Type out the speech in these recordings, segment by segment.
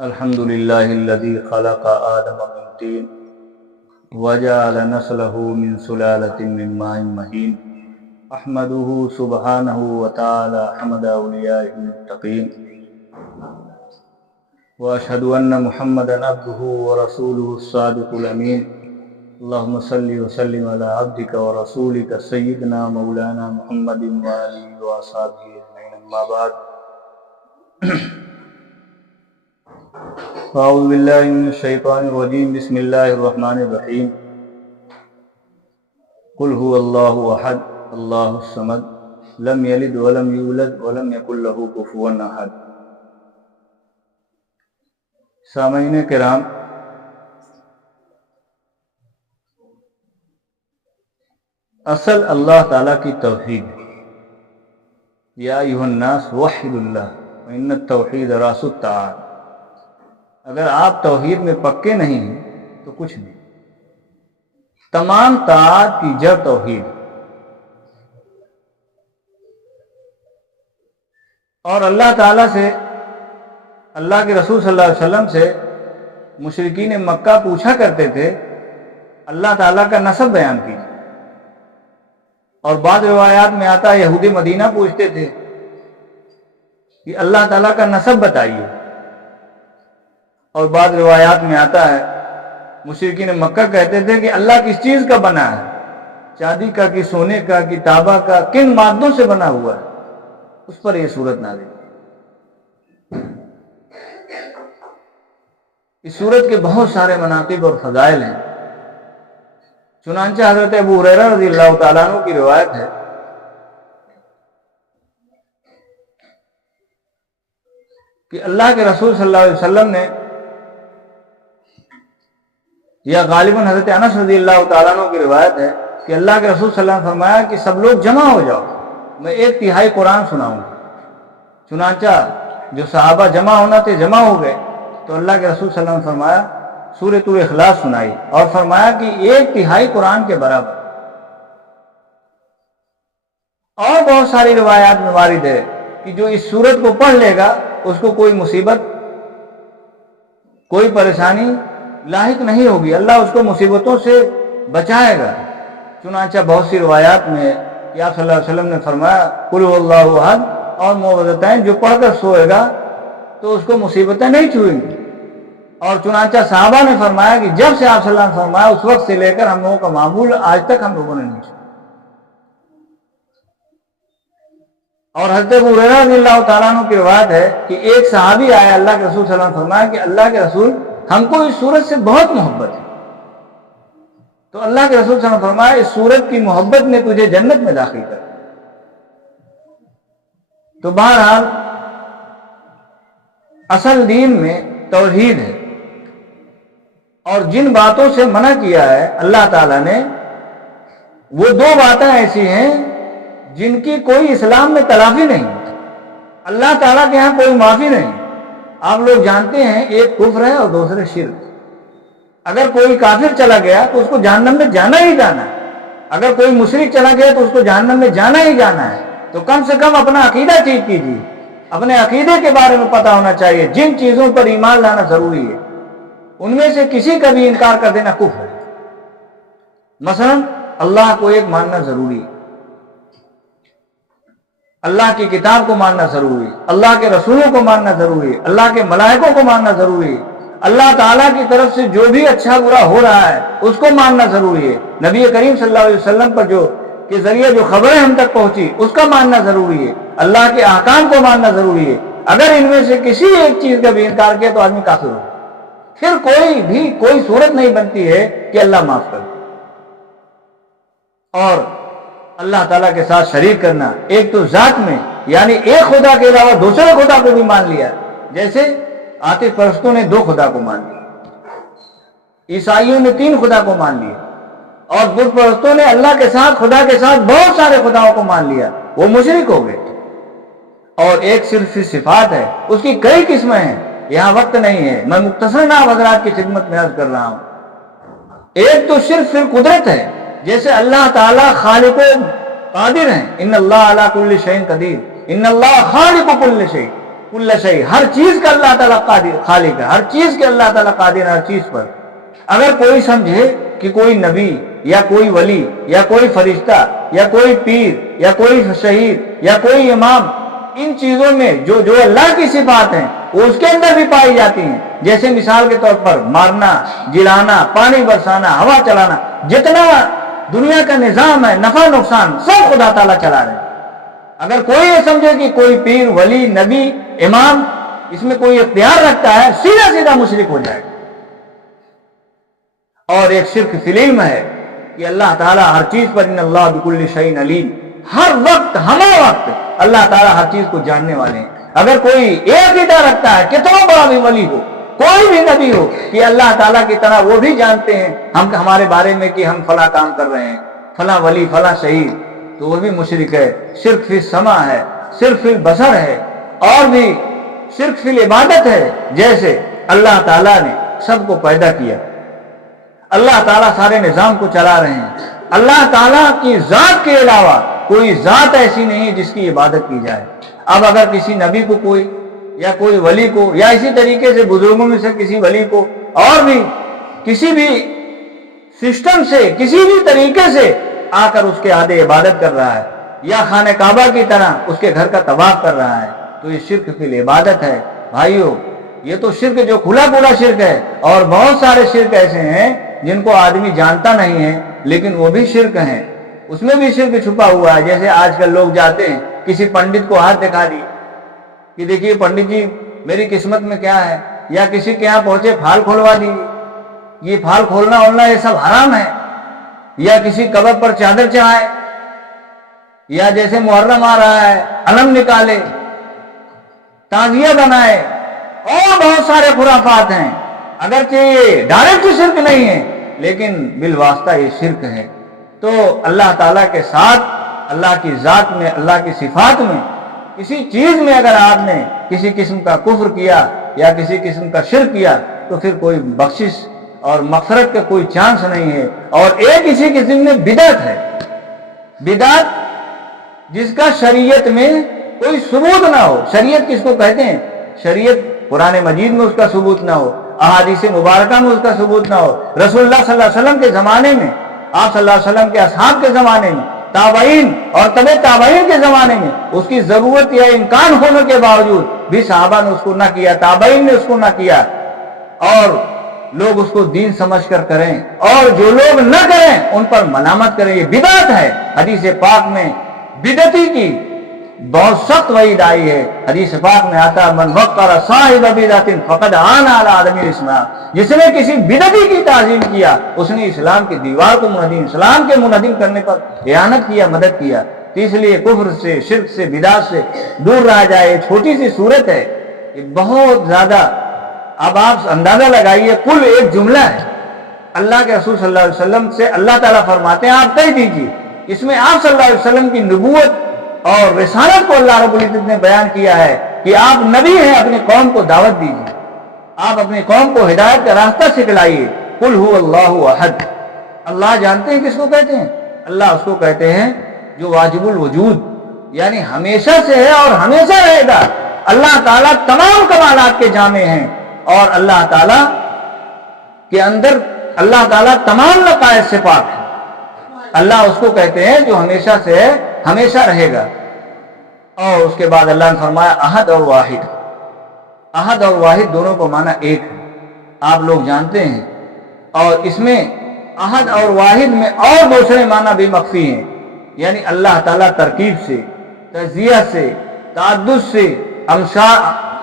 الحمد لله الذي خلق آدم من طين وجعل نسله من سلالة من ماء مهين أحمده سبحانه وتعالى حمد أوليائه المتقين وأشهد أن محمدا عبده ورسوله الصادق الأمين اللهم صل وسلم على عبدك ورسولك سيدنا مولانا محمد وآله وأصحابه أجمعين أما بعد أعوذ بالله من الشيطان الرجيم بسم الله الرحمن الرحيم قل هو الله أحد الله الصمد لم يلد ولم يولد ولم يكن له كفوا أحد۔ سامعین کرام، اصل اللہ تعالیٰ کی توحید ہے۔ یا ایھا الناس وحدوا اللہ وان التوحید راس الطاعات۔ اگر آپ توحید میں پکے نہیں ہیں تو کچھ نہیں۔ تمام طاعات کی جڑ توحید، اور اللہ تعالیٰ سے، اللہ کے رسول صلی اللہ علیہ وسلم سے مشرکین مکہ پوچھا کرتے تھے اللہ تعالیٰ کا نسب بیان کیجیے، اور بعض روایات میں آتا ہے یہودی مدینہ پوچھتے تھے کہ اللہ تعالیٰ کا نسب بتائیے، اور بعض روایات میں آتا ہے مشرکین مکہ کہتے تھے کہ اللہ کس چیز کا بنا ہے، چاندی کا کہ سونے کا کہ تانبا کا، کن مادوں سے بنا ہوا ہے، اس پر یہ سورت نازل ہوئی۔ اس سورت کے بہت سارے مناقب اور فضائل ہیں، چنانچہ حضرت ابو ہریرہ رضی اللہ تعالیٰ عنہ کی روایت ہے کہ اللہ کے رسول صلی اللہ علیہ وسلم نے، یا غالباً حضرت انس رضی اللہ تعالیٰ عنہ کی روایت ہے کہ اللہ کے رسول صلی اللہ علیہ وسلم نے فرمایا کہ سب لوگ جمع ہو جاؤ، میں 1/3 قرآن سناؤں گا۔ چنانچہ جو صحابہ جمع ہونا تھے جمع ہو گئے، تو اللہ کے رسول صلی اللہ علیہ وسلم نے فرمایا سورۃ الاخلاص سنائی، اور فرمایا کہ 1/3 قرآن کے برابر۔ اور بہت ساری روایات میں وارد ہے کہ جو اس سورت کو پڑھ لے گا اس کو کوئی مصیبت، کوئی پریشانی لاحق نہیں ہوگی، اللہ اس کو مصیبتوں سے بچائے گا۔ چنانچہ بہت سی روایات میں کہ آپ صلی اللہ علیہ وسلم نے فرمایا قل هو اللہ احد اور معوذتین جو پڑھ کر سوئے گا تو اس کو مصیبتیں نہیں چھوئیں گی۔ اور چنانچہ صحابہ نے فرمایا کہ جب سے آپ صلی اللہ علیہ وسلم نے فرمایا اس وقت سے لے کر ہم لوگوں کا معمول آج تک ہم لوگوں نے نہیں چھوڑا۔ اور حضرت ابو ہریرہ رضی اللہ تعالیٰ عنہ کی روایت ہے کہ ایک صحابی آیا، اللہ کے رسول صلی اللہ علیہ وسلم نے فرمایا کہ اللہ کے رسول ہم کو اس سورت سے بہت محبت ہے۔ تو اللہ کے رسول صلی اللہ علیہ وسلم نے فرمایا اس سورت کی محبت نے تجھے جنت میں داخل کر۔ تو بہرحال اصل دین میں توحید ہے، اور جن باتوں سے منع کیا ہے اللہ تعالیٰ نے، وہ 2 باتیں ایسی ہیں جن کی کوئی اسلام میں تلافی نہیں، اللہ تعالیٰ کے ہاں کوئی معافی نہیں۔ آپ لوگ جانتے ہیں ایک کفر ہے اور دوسرے شرک۔ اگر کوئی کافر چلا گیا تو اس کو جہنم میں جانا ہی جانا ہے، اگر کوئی مشرک چلا گیا تو اس کو جہنم میں جانا ہی جانا ہے۔ تو کم سے کم اپنا عقیدہ ٹھیک کیجیے، اپنے عقیدے کے بارے میں پتہ ہونا چاہیے، جن چیزوں پر ایمان لانا ضروری ہے ان میں سے کسی کا بھی انکار کر دینا کفر ہے۔ مثلا اللہ کو ایک ماننا ضروری ہے، اللہ کی کتاب کو ماننا ضروری ہے، اللہ کے رسولوں کو ماننا ضروری ہے، اللہ کے ملائکوں کو ماننا ضروری ہے، اللہ تعالیٰ کی طرف سے جو بھی اچھا برا ہو رہا ہے اس کو ماننا ضروری ہے، نبی کریم صلی اللہ علیہ وسلم پر جو کے ذریعے جو خبریں ہم تک پہنچی اس کا ماننا ضروری ہے، اللہ کے احکام کو ماننا ضروری ہے۔ اگر ان میں سے کسی ایک چیز کا بھی انکار کیا تو آدمی کافر ہو، پھر کوئی صورت نہیں بنتی ہے کہ اللہ معاف کرے۔ اور اللہ تعالیٰ کے ساتھ شریک کرنا، ایک تو ذات میں یعنی ایک خدا کے علاوہ دوسرے خدا کو بھی مان لیا، جیسے عاطف پرستوں نے 2 خدا کو مان لیا، عیسائیوں نے 3 خدا کو مان لیا، اور بت پرستوں نے اللہ کے ساتھ خدا کے ساتھ بہت سارے خداؤں کو مان لیا، وہ مشرک ہو گئے۔ اور ایک صرف صفات ہے، اس کی کئی قسمیں ہیں، یہاں وقت نہیں ہے، میں مختصر نام حضرات کی خدمت میں عرض کر رہا ہوں۔ ایک تو صرف قدرت ہے، جیسے اللہ تعالیٰ خالق و قادر ہیں، ان اللہ علی کل شیء قدیر، ان اللہ خالق کل شیء، कुल्ल शै, हर चीज का अल्लाह ताला खालिक है, हर चीज के अल्लाह ताला कादिर है, हर चीज पर। अगर कोई समझे कि कोई नबी या कोई वली या कोई फरिश्ता या कोई पीर या कोई शहीद या कोई इमाम, इन चीजों में जो जो अल्लाह की सिफात हैं वो उसके अंदर भी पाई जाती हैं, जैसे मिसाल के तौर पर मारना, जिलाना, पानी बरसाना, हवा चलाना, जितना दुनिया का निजाम है, नफा नुकसान सब खुदा ताला चला रहे हैं। अगर कोई ये समझे कि कोई पीर, वली, नबी, इमाम इसमें कोई इख्तियार रखता है, सीधा सीधा मुशरिक हो जाएगा। और एक शिर्क फिल इल्म है कि अल्लाह ताला हर चीज पर इन्नल्लाह बिकुल्लि शैइन अलीम, हर वक्त हमा वक्त अल्लाह ताला हर चीज को जानने वाले हैं। अगर कोई एक अकीदा रखता है, कितना बड़ा भी वली हो, कोई भी नबी हो, कि अल्लाह ताला की तरह वो भी जानते हैं हम हमारे बारे में कि हम फला काम कर रहे हैं, फला वली, फला शहीद, तो वो भी मुशरिक है। शिर्क फिल समा है, शिर्क फिल बसर है, और भी शिर्क फिल इबादत है। जैसे अल्लाह ताला ने सबको पैदा किया, अल्लाह ताला सारे निजाम को चला रहे हैं, अल्लाह ताला की जात के अलावा कोई जात ऐसी नहीं है जिसकी इबादत की जाए। अब अगर किसी नबी को कोई या कोई वली को या इसी तरीके से बुजुर्गों में से किसी वली को और भी किसी भी सिस्टम से किसी भी तरीके से आकर उसके आगे इबादत कर रहा है या खाने काबा की तरह उसके घर का तवाफ कर रहा है, तो ये शिर्क फिल इबादत है। भाइयों, ये तो शिर्क जो खुला खुला शिर्क है, और बहुत सारे शिर्क ऐसे हैं जिनको आदमी जानता नहीं है लेकिन वो भी शिर्क हैं, उसमें भी शिर्क छुपा हुआ है। जैसे आजकल लोग जाते हैं, किसी पंडित को हाथ दिखा दी कि देखिए पंडित जी मेरी किस्मत में क्या है, या किसी के यहाँ पहुंचे फाल खोलवा दी, ये फाल खोलना ओलना ये सब हराम है, या किसी कब्र पर चादर चढ़ाए, या जैसे मुहर्रम आ रहा है अलम निकाले, ताजिया बनाए, और बहुत सारे खुराफात हैं। अगरचे ये डायरेक्ट शिर्क नहीं है लेकिन बिलवास्ता ये शिर्क है। तो अल्लाह ताला के साथ, अल्लाह की जात में, अल्लाह की सिफात में किसी चीज में अगर आपने किसी किस्म का कुफ्र किया या किसी किस्म का शिर्क किया, तो फिर कोई बख्शिश और मग़फ़िरत का कोई चांस नहीं है। और एक इसी किस्म में बिदअत है, बिदअत जिसका शरीयत में कोई सबूत ना हो। शरीयत किसको कहते हैं? शरीयत कुरान मजीद में उसका सबूत ना हो, अहादीस मुबारका में उसका सबूत ना हो, रसूलुल्लाह सल्लल्लाहु अलैहि वसल्लम के जमाने में, आप सल्लल्लाहु अलैहि वसल्लम के असहाब के जमाने में, ताबईन और तबे ताबईन के जमाने में उसकी जरूरत या इम्कान होने के बावजूद भी सहाबा ने उसको ना किया, ताबईन ने उसको ना किया, और लोग उसको दीन समझकर करें, और जो लोग न करें उन पर मलामत करें, ये बिदअत है। हदीस पाक में बिदअती की बहुत सख्त वईद आई है। हदीस पाक में आता मन वक़्क़र साहिब बिदअतिन फ़क़द आना अला आदमी इस्लाम, जिसने किसी बिदअती की ताज़ीम किया उसने इस्लाम की दीवार को मुनहदिम, इस्लाम के मुनहदिम करने पर इयानत किया, मदद किया। तो इसलिए कुफ्र से, शिर्क से, बिदअत से दूर रहा जाए। छोटी सी सूरत है, ये बहुत ज्यादा, अब आप अंदाजा लगाइए, कुल एक जुमला है। अल्लाह के रसूल सल्लल्लाहु अलैहि वसल्लम से अल्लाह ताला फरमाते हैं आप कह दीजिए, इसमें आप सल्लल्लाहु अलैहि वसल्लम की नबूवत और रिसालत को अल्लाह रब्बुल इज्जत ने बयान किया है कि आप नबी हैं, अपनी कौम को दावत दीजिए, आप अपनी कौम को हिदायत का रास्ता सिखलाइए। कुल हु अल्लाहु अहद, अल्लाह जानते हैं किसको कहते हैं? अल्लाह उसको कहते हैं जो वाजिबुल वजूद, यानी हमेशा से है और हमेशा रहेगा। अल्लाह ताला तमाम कमालात के जामे हैं, और अल्लाह ताला के अंदर अल्लाह ताला तमाम नकायत से पाक है। अल्लाह उसको कहते हैं जो हमेशा से है, हमेशा रहेगा। और उसके बाद अल्लाह ने फरमाया अहद और वाहिद। अहद और वाहिद दोनों को माना एक है, आप लोग जानते हैं। और इसमें अहद और वाहिद में और दूसरे माना भी मख्फी हैं, यानी अल्लाह ताला तरकीब से, तज़िया से, ताअद्दुद से, अमसा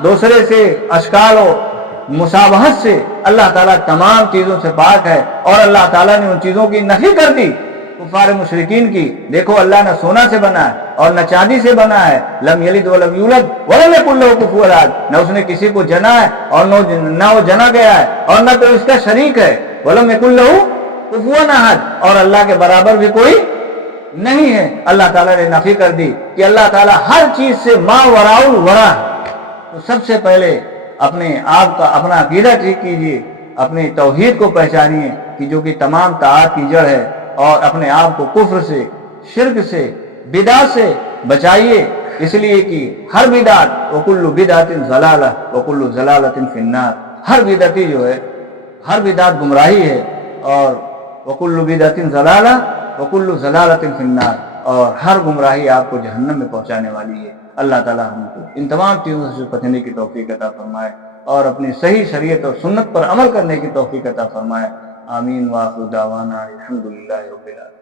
दूसरे से, अशकाल और मुसाबहत से अल्लाह ताला तमाम चीज़ों से पाक है। और अल्लाह ताला ने उन चीज़ों की नफी कर दी कुफार मुशरिकीन की। देखो अल्लाह न सोना से बना है और न चांदी से बना है, लम यलिद वलम यूलद वलम यकुल लहू कुफुवन अहद, न उसने किसी को जना है और न वो जना गया है और न तो इसका शरीक है, वलम यकुल लहू कुफुवन अहद, और अल्लाह के बराबर भी कोई नहीं है। अल्लाह ताला ने नफी कर दी कि अल्लाह ताला हर चीज से मा वराउल वरा है। तो सबसे पहले अपने आप का अपना अकीदा ठीक कीजिए, अपने तौहीद को पहचानिए कि जो कि तमाम ताआत की जड़ है, और अपने आप को कुफ्र से, शिर्क से, बिदअत से बचाइए। اس لیے کہ ہر بدعت وکل بدعت ضلالہ وکل ضلالۃ فی النار، ہر بدعتی جو ہے، ہر بدعت گمراہی ہے، اور وکل بدعت ضلالہ وکل ضلالۃ فی النار، اور ہر گمراہی آپ کو جہنم میں پہنچانے والی ہے۔ اللہ تعالیٰ ہم کو ان تمام چیزوں سے بچنے کی توفیق عطا فرمائے اور اپنی صحیح شریعت اور سنت پر عمل کرنے کی توفیق عطا فرمائے۔ آمین۔ وآخر دعوانا الحمدللہ رب العالمین۔